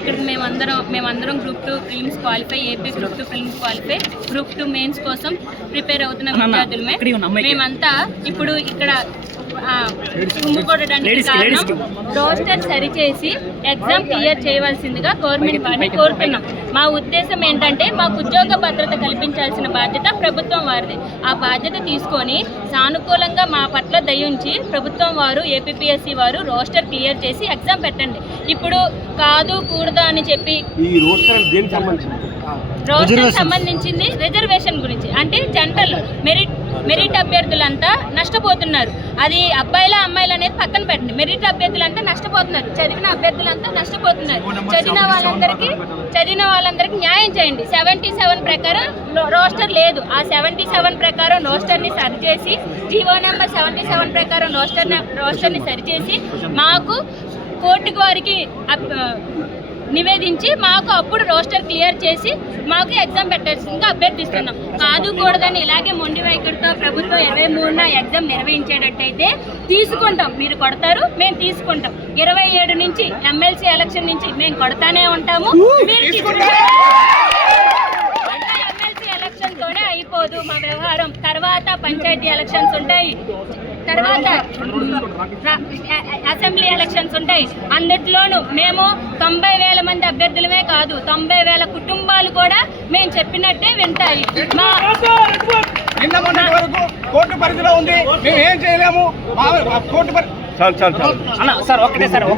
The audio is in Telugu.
ఇక్కడికి మేమందరం group 2 prelims qualify, AP group 2 prelims qualify, group 2 mains కోసం ప్రిపేర్ అవుతున్న విద్యార్థులమే. మేమంతా ఇప్పుడు ఇక్కడ తుమ్ముకోవడానికి కారణం రోస్టర్ సరిచేసి ఎగ్జామ్ క్లియర్ చేయవలసిందిగా గవర్నమెంట్ వారిని కోరుతున్నాం. మా ఉద్దేశం ఏంటంటే మాకు ఉద్యోగ భద్రత కల్పించాల్సిన బాధ్యత ప్రభుత్వం వారిది. ఆ బాధ్యత తీసుకొని సానుకూలంగా మా పట్ల దయించి ప్రభుత్వం వారు, ఏపీపీఎస్సీ వారు రోస్టర్ క్లియర్ చేసి ఎగ్జామ్ పెట్టండి. ఇప్పుడు కాదు కూడదా అని చెప్పి రోస్టర్ సంబంధించింది రిజర్వేషన్ గురించి, అంటే జనరల్ మెరిట్ అభ్యర్థులంతా నష్టపోతున్నారు. అది అబ్బాయిలా అమ్మాయిలు అనేది పక్కన పెట్టండి. మెరిట్ అభ్యర్థులంతా నష్టపోతున్నారు, చదివిన అభ్యర్థులంతా నష్టపోతున్నారు. చదివిన వాళ్ళందరికీ న్యాయం చేయండి. 77 ప్రకారం రోస్టర్ లేదు. ఆ 77 ప్రకారం రోస్టర్ని సరిచేసి, జీవో నెంబర్ 77 ప్రకారం రోస్టర్ని సరిచేసి మాకు కోర్టుకు వారికి నివేదించి మాకు అప్పుడు రోస్టర్ క్లియర్ చేసి మాకు ఎగ్జామ్ పెట్టాల్సిందిగా అభ్యర్థిస్తున్నాం. కాదు కూడదని ఇలాగే మొండి వైఖరితో ప్రభుత్వం 23న ఎగ్జామ్ నిర్వహించేటట్టయితే తీసుకుంటాం. మీరు కొడతారు, మేము తీసుకుంటాం. 27 నుంచి ఎమ్మెల్సీ ఎలక్షన్ నుంచి మేము కొడతానే ఉంటాము. ఎమ్మెల్సీ ఎలక్షన్తోనే అయిపోదు మా వ్యవహారం. తర్వాత పంచాయతీ ఎలక్షన్స్ ఉంటాయి, తర్వాత అసెంబ్లీ ఎలక్షన్స్ ఉంటాయి. అన్నిట్లోనూ మేము 90,000 మంది అభ్యర్థులమే కాదు, 90,000 కుటుంబాలు కూడా మేము చెప్పినట్టే వింటాయి. కోర్టు పరిధిలో ఉంది, మేము ఏం చేయలేము. కోర్టు